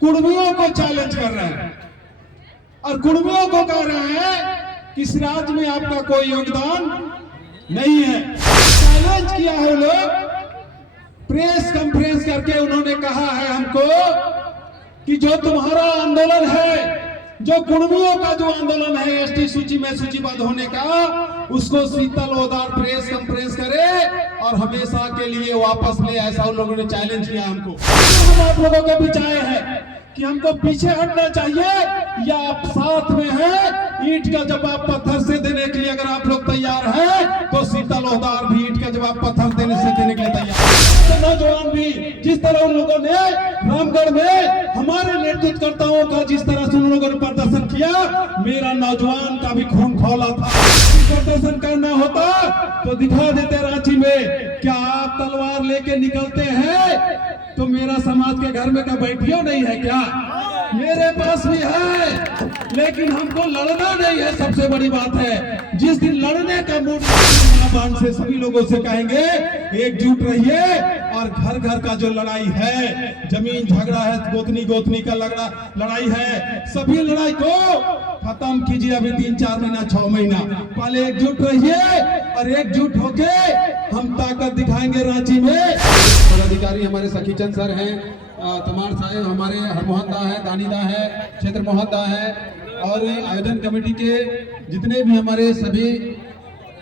कुर्मियों को चैलेंज कर रहे हैं और कुर्मियों को कह रहे हैं कि इस राज्य में आपका कोई योगदान नहीं है। चैलेंज किया है लोग, प्रेस कॉन्फ्रेंस करके उन्होंने कहा है हमको कि जो तुम्हारा आंदोलन है, जो कुर्मियों का जो आंदोलन है एसटी सूची में सूचीबद्ध होने का, उसको शीतल ओदार प्रेस कॉन्फ्रेंस करे और हमेशा के लिए वापस ले, ऐसा उन लोगों ने चैलेंज किया हमको। हम आप लोगों के बीच आए हैं कि हमको पीछे हटना चाहिए या आप साथ में हैं। ईंट का जवाब पत्थर से देने के लिए अगर आप लोग तैयार हैं तो शीतल ओदार भी ईंट का जवाब पत्थर देने से देने के लिए तैयार है। तो नौजवान भी जिस तरह उन लोगों ने रामगढ़ में हमारे नेतृत्वकर्ताओं का जिस तरह से उन लोगों ने प्रदर्शन किया, मेरा नौजवान का भी खून खौला था। प्रदर्शन करना होता तो दिखा देते रांची में। क्या आप तलवार लेके निकलते हैं तो मेरा समाज के घर में का बैठियो नहीं है क्या? मेरे पास भी है, लेकिन हमको लड़ना नहीं है। सबसे बड़ी बात है, जिस दिन लड़ने का मूड से सभी लोगों से कहेंगे एकजुट रहिए और घर घर का जो लड़ाई है, जमीन झगड़ा है, गोतनी गोतनी का लड़ाई है, सभी लड़ाई को खत्म कीजिए। अभी 3-4 महीना 6 महीना पहले एकजुट रहिए और एकजुट होके हम ताकत दिखाएंगे रांची में। पदाधिकारी हमारे सखीचंद सर हैं, तमार साहब हमारे हरमोहन दा है, दानीदा है, क्षेत्र मोहन दा है और आयोजन कमेटी के जितने भी हमारे सभी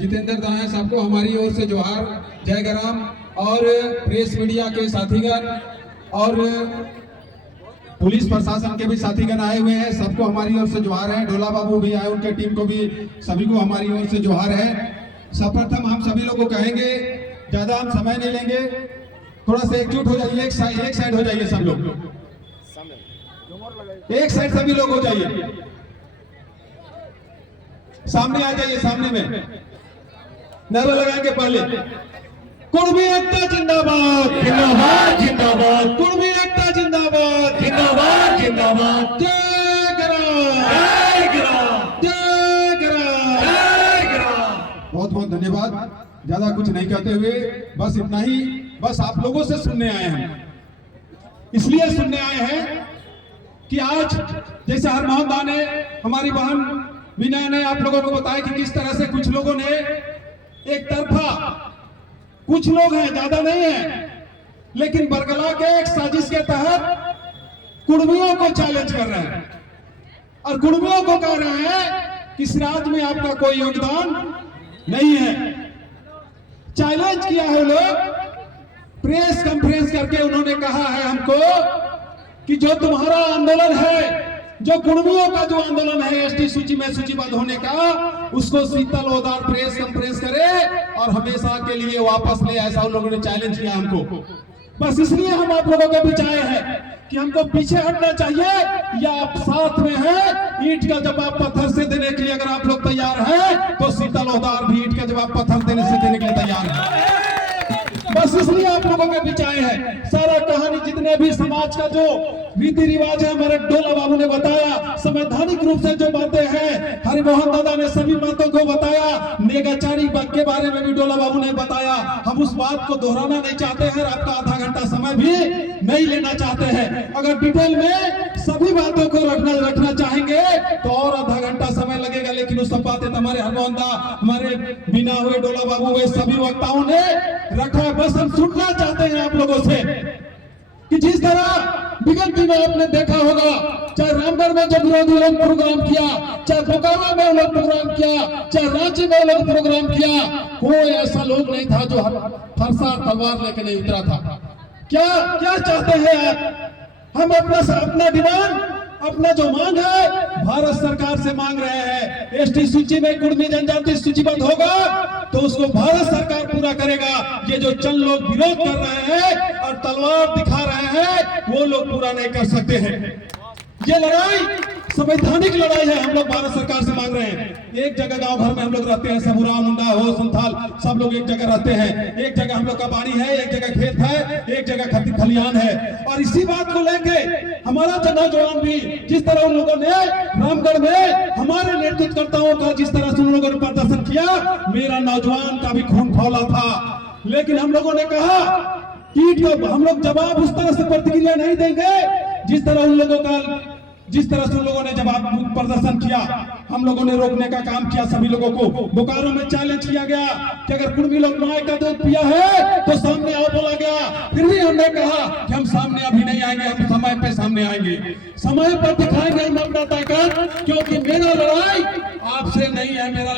जितेंद्र दा हैं, सबको हमारी ओर से जोहार, जय गराम। और प्रेस मीडिया के साथीगण और पुलिस प्रशासन के भी साथीगण आए हुए हैं, सबको हमारी ओर से जोहार है। ढोला बाबू भी आए, उनके टीम को भी सभी को हमारी ओर से जोहार है। सर्वप्रथम हम सभी लोगों को कहेंगे, ज्यादा हम समय नहीं लेंगे, थोड़ा सा एकजुट हो जाइए, एक साइड हो जाइए सब लोग, एक साइड सभी लोग हो जाइए, सामने आ जाइए, सामने में नारा लगाएंगे पहले, कुर्मी एकता जिंदाबाद जिंदाबाद जिंदाबाद, कुर्मी एकता जिंदाबाद जिंदाबाद जिंदाबाद, जय गराम जय गराम जय गराम जय गराम। बहुत बहुत धन्यवाद। ज्यादा कुछ नहीं कहते हुए बस इतना ही, बस आप लोगों से सुनने आए हैं। इसलिए सुनने आए हैं कि आज जैसे हरमोहन दा ने, हमारी बहन मीना ने आप लोगों को बताया कि किस तरह से कुछ लोगों ने एक तरफा, कुछ लोग हैं, ज्यादा नहीं है, लेकिन बरगला के एक साजिश के तहत कुर्मियों को चैलेंज कर रहे हैं और कुर्मियों को कह रहे हैं कि इस राज्य में आपका कोई योगदान नहीं है। चैलेंज किया है लोग, प्रेस कॉन्फ्रेंस करके उन्होंने कहा है हमको कि जो तुम्हारा आंदोलन है, जो कुर्मियों का जो आंदोलन है एसटी सूची में सूचीबद्ध होने का, उसको शीतल ओदार प्रेस कॉन्फ्रेंस करे और हमेशा के लिए वापस ले, ऐसा उन लोगों ने चैलेंज किया हमको। बस इसलिए हम आप लोगों के बीच आए हैं कि हमको पीछे हटना चाहिए या आप साथ में हैं। ईंट का जवाब पत्थर से देने के लिए अगर आप लोग तैयार हैं तो शीतल ओदार भी ईंट का जवाब पत्थर देने से देने के लिए तैयार है। बस इसलिए आप लोगों के बीच आए हैं। सारा कहानी जितने भी समाज का जो रीति रिवाज है, हमारे ढोला बाबू ने बताया, संवैधानिक रूप से जो बातें हैं, हरिमोहन दादा ने सभी बातों को बताया, नेगाचारी के बारे में भी ढोला बाबू ने बताया। हम उस बात को दोहराना नहीं चाहते हैं, आपका आधा घंटा समय भी नहीं लेना चाहते हैं। अगर डिटेल में सभी बातों को रखना चाहेंगे तो और आधा घंटा समय लगेगा, लेकिन उस सब बातें हमारे हरमोहन दा, हमारे मीना हुए, ढोला बाबू हुए, सभी वक्ताओं ने रखा। बस हम सुनना चाहते हैं आप लोगों से कि जिस तरह विगत दिनों आपने देखा होगा, चाहे रामगढ़ में जब विरोधी लोग प्रोग्राम किया, चाहे बोकारो में लोग प्रोग्राम किया, चाहे रांची में लोग प्रोग्राम किया, कोई ऐसा लोग नहीं था जो फरसा तलवार लेके नहीं उतरा था। क्या क्या चाहते हैं आप? हम अपना डिमांड, अपना जो मांग है भारत सरकार से मांग रहे हैं। एसटी सूची में कुर्मी जनजाति सूचीबद्ध होगा तो उसको भारत सरकार पूरा करेगा। ये जो चंद लोग विरोध कर रहे हैं और तलवार दिखा रहे हैं, वो लोग पूरा नहीं कर सकते हैं। ये लड़ाई संवैधानिक लड़ाई है, हम लोग भारत सरकार से मांग रहे हैं। एक जगह गांव भर में हम लोग रहते हैं, सबुरा, मुंडा हो, संथाल, सब लोग एक जगह रहते हैं। एक जगह हम लोग का बाड़ी है, एक जगह खेत है, एक जगह खलिहान है। और इसी बात को लेके हमारा नौजवान भी, जिस तरह उन लोगों ने रामगढ़ में हमारे नेतृत्वकर्ताओं का जिस तरह से उन लोगों ने प्रदर्शन किया, मेरा नौजवान का भी खून खौला था। लेकिन हम लोगों ने कहा कि हम लोग जवाब उस तरह से प्रतिक्रिया नहीं देंगे जिस तरह से उन लोगों ने जवाब प्रदर्शन किया, हम लोगों ने रोकने का काम किया। सभी लोगों को बोकारो में चैलेंज किया गया कि अगर कुर्मी लोग माय का दूध पिया है तो सामने आओ बोला गया। फिर भी हमने कहा कि हम सामने अभी नहीं आएंगे, हम समय पे सामने आएंगे, समय पर दिखाएंगे हम अपना ताकत, क्योंकि मेरा लड़ाई आपसे नहीं है, मेरा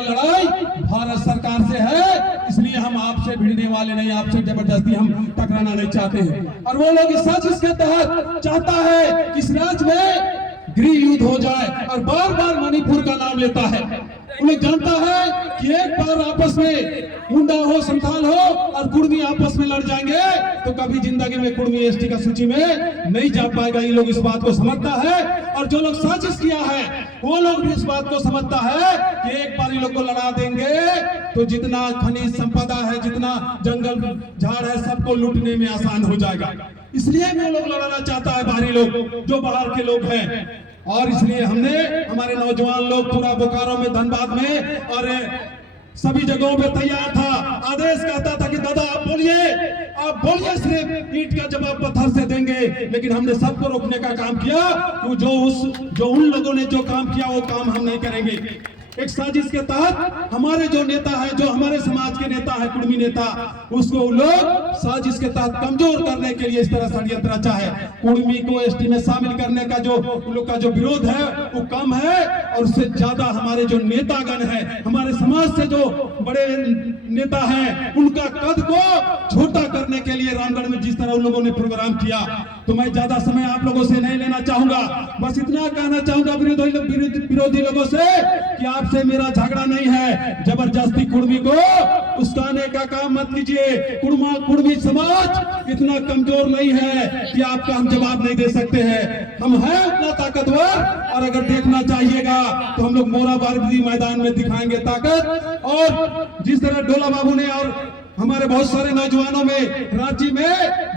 लड़ाई भारत सरकार से है। इसलिए हम आपसे भिड़ने वाले नहीं, आपसे जबरदस्ती हम टकराना नहीं चाहते हैं। और वो लोग इस साजिश के तहत चाहता है कि इस राज्य में गृह युद्ध हो जाए और बार बार मणिपुर का नाम लेता है। उन्हें जानता है कि एक बार आपस में मुंडा हो, संथाल हो और कुर्मी आपस में लड़ जाएंगे तो कभी जिंदगी में कुर्मी एसटी का सूची में नहीं जा पाएगा। ये लोग इस बात को समझता है और जो लोग साजिश किया है वो लोग भी इस बात को समझता है कि एक बार ये लोग को लड़ा देंगे तो जितना खनिज संपदा है, जितना जंगल झाड़ है, सबको लूटने में आसान हो जाएगा। इसलिए वो लोग लड़ाना चाहता है बाहरी लोग, जो बाहर के लोग हैं। और इसलिए हमने हमारे नौजवान लोग पूरा बोकारो में, धनबाद में और सभी जगहों पे तैयार था। आदेश कहता था कि दादा आप बोलिए, सिर्फ ईंट का जवाब पत्थर से देंगे। लेकिन हमने सबको रोकने का काम किया कि जो उन लोगों ने जो काम किया वो काम हम नहीं करेंगे। एक साजिश के तहत हमारे जो नेता है, जो हमारे समाज के नेता है, कुर्मी नेता, उसको लोग साजिश के तहत कमजोर करने के लिए इस तरह षड्यंत्र रचा है। कुर्मी को एसटी में शामिल करने का जो लोग का जो विरोध है वो कम है, और उससे ज्यादा हमारे जो नेतागण है, हमारे समाज से जो बड़े नेता हैं, उनका कद को छोटा करने के लिए रामगढ़ में जिस तरह उन लोगों ने प्रोग्राम किया। तो मैं ज्यादा समय आप लोगों से नहीं लेना चाहूंगा, बस इतना कहना चाहूंगा विरोधी लोगों से कि आपसे मेरा झगड़ा नहीं है। जबरदस्ती कुर्मी को उस्काने का काम मत कीजिए। कुर्मी समाज इतना कमजोर नहीं है कि आपका हम जवाब नहीं दे सकते हैं। हम हैं उतना ताकतवर, और अगर देखना चाहिएगा तो हम लोग मोराबादी मैदान में दिखाएंगे ताकत। और जिस तरह डोला बाबू ने और हमारे बहुत सारे नौजवानों में रांची में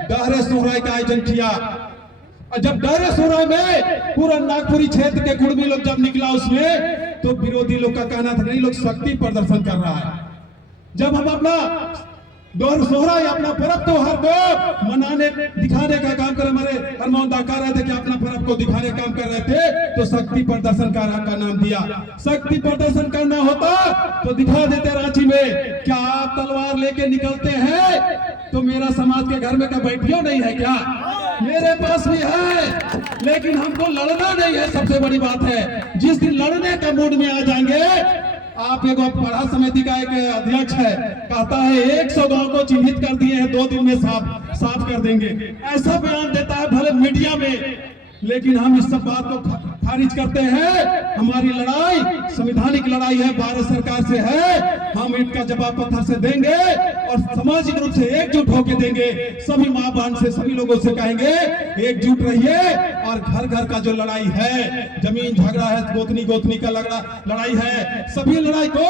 डहरे सोहराय का आयोजन किया, और जब डहरे सोहराय में पूरा नागपुरी क्षेत्र के कुर्मी लोग जब निकला उसमें, तो विरोधी लोग का कहना था नहीं, लोग शक्ति प्रदर्शन कर रहा है। जब हम अपना डोर सोहराय, अपना पर्व त्योहार को मनाने दिखाने का काम कर, हमारे हरमोहन दा कह रहे थे कि अपना पर्व को दिखाने का काम कर रहे थे, तो शक्ति प्रदर्शन का नाम दिया। शक्ति प्रदर्शन करना होता तो दिखा देते रांची में। क्या आप तलवार लेके निकलते हैं तो मेरा समाज के घर में क्या बैठियो नहीं है क्या? मेरे पास भी है, लेकिन हमको लड़ना नहीं है। सबसे बड़ी बात है, जिस दिन लड़ने का मूड में आ जाएंगे, आप एक पढ़ा समिति का एक अध्यक्ष है, कहता है 100 गांव को चिन्हित कर दिए हैं, 2 दिन में साफ कर देंगे, ऐसा बयान देता है भले मीडिया में। लेकिन हम इस सब बात को खारिज करते हैं। हमारी लड़ाई संवैधानिक लड़ाई है, भारत सरकार से है। हम इनका जवाब पत्थर से देंगे और सामाजिक रूप से एकजुट होकर देंगे। सभी माँ बहन से, सभी लोगों से कहेंगे एकजुट रहिए। और घर घर का जो लड़ाई है, जमीन झगड़ा है, गोतनी का लड़ाई है, सभी लड़ाई को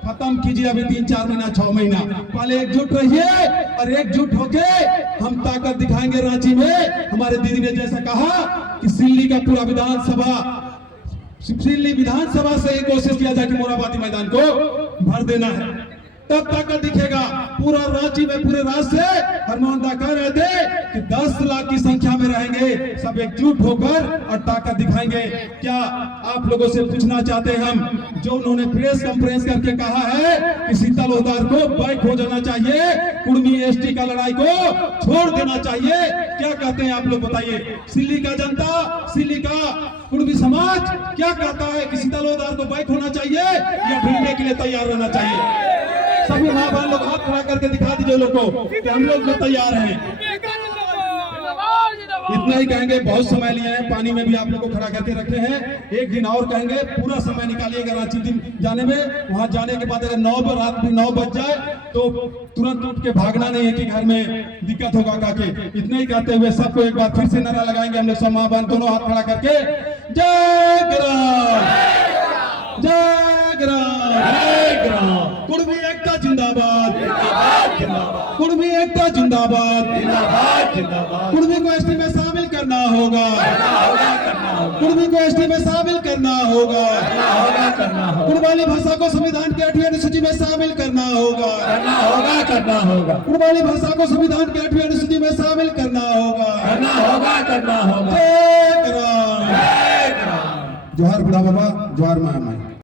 खत्म कीजिए। अभी 3-4 महीना, 6 महीना पहले एकजुट रहिए, और एकजुट होके हम ताकत दिखाएंगे रांची में। हमारे दीदी ने जैसा कहा कि सिल्ली का पूरा सिल्ली विधानसभा से ही कोशिश किया जाए कि मोराबादी मैदान को भर देना है, तब ताकत दिखेगा। पूरा रांची में, पूरे राज्य से हरमोहन दा कह रहे थे कि 10 लाख की संख्या में रहेंगे, सब एकजुट होकर और ताकत दिखाएंगे। क्या आप लोगों से पूछना चाहते हैं हम, जो उन्होंने प्रेस कॉन्फ्रेंस करके कहा है कि शीतल ओदार को बैक हो जाना चाहिए, कुर्मी एसटी का लड़ाई को छोड़ देना चाहिए, क्या कहते हैं आप लोग बताइए? सिल्ली का जनता, सिल्ली का कुर्मी समाज क्या कहता है कि शीतल ओदार को बैक होना चाहिए या भिड़ने के लिए तैयार रहना चाहिए? सभी माँ बहन लोग हाथ खड़ा करके दिखा दीजिए लोग को कि हम लोग जो तैयार हैं। इतना ही कहेंगे, बहुत समय लिए हैं, पानी में भी आप लोग को खड़ा करके रखे हैं। एक दिन और कहेंगे, पूरा समय निकालिएगा रांची दिन जाने में। वहां जाने के बाद अगर रात में 9 बज जाए तो तुरंत उठ के भागना नहीं है कि घर में दिक्कत होगा काके। इतना ही कहते हुए सबको एक बार फिर से नारा लगाएंगे हम लोग, सब माँ बहन दोनों हाथ खड़ा करके, जय ग्राम, जय ग्राम, जय ग्राम। कुर्मी एकता जिंदाबाद, कुर्मी एकता जिंदाबाद, कुर्मी को एसटी में शामिल करना होगा, कुर्मी को एसटी में शामिल करना होगा। कुर्बानी भाषा को संविधान की 8वीं अनुसूची में शामिल करना होगा, करना होगा, करना होगा, कुर्बानी भाषा को संविधान की 8वीं अनुसूची में शामिल करना होगा, करना होगा, करना होगा। जय राम। जय राम। जोहार बुढ़ा बाबा, जोहार माया माई।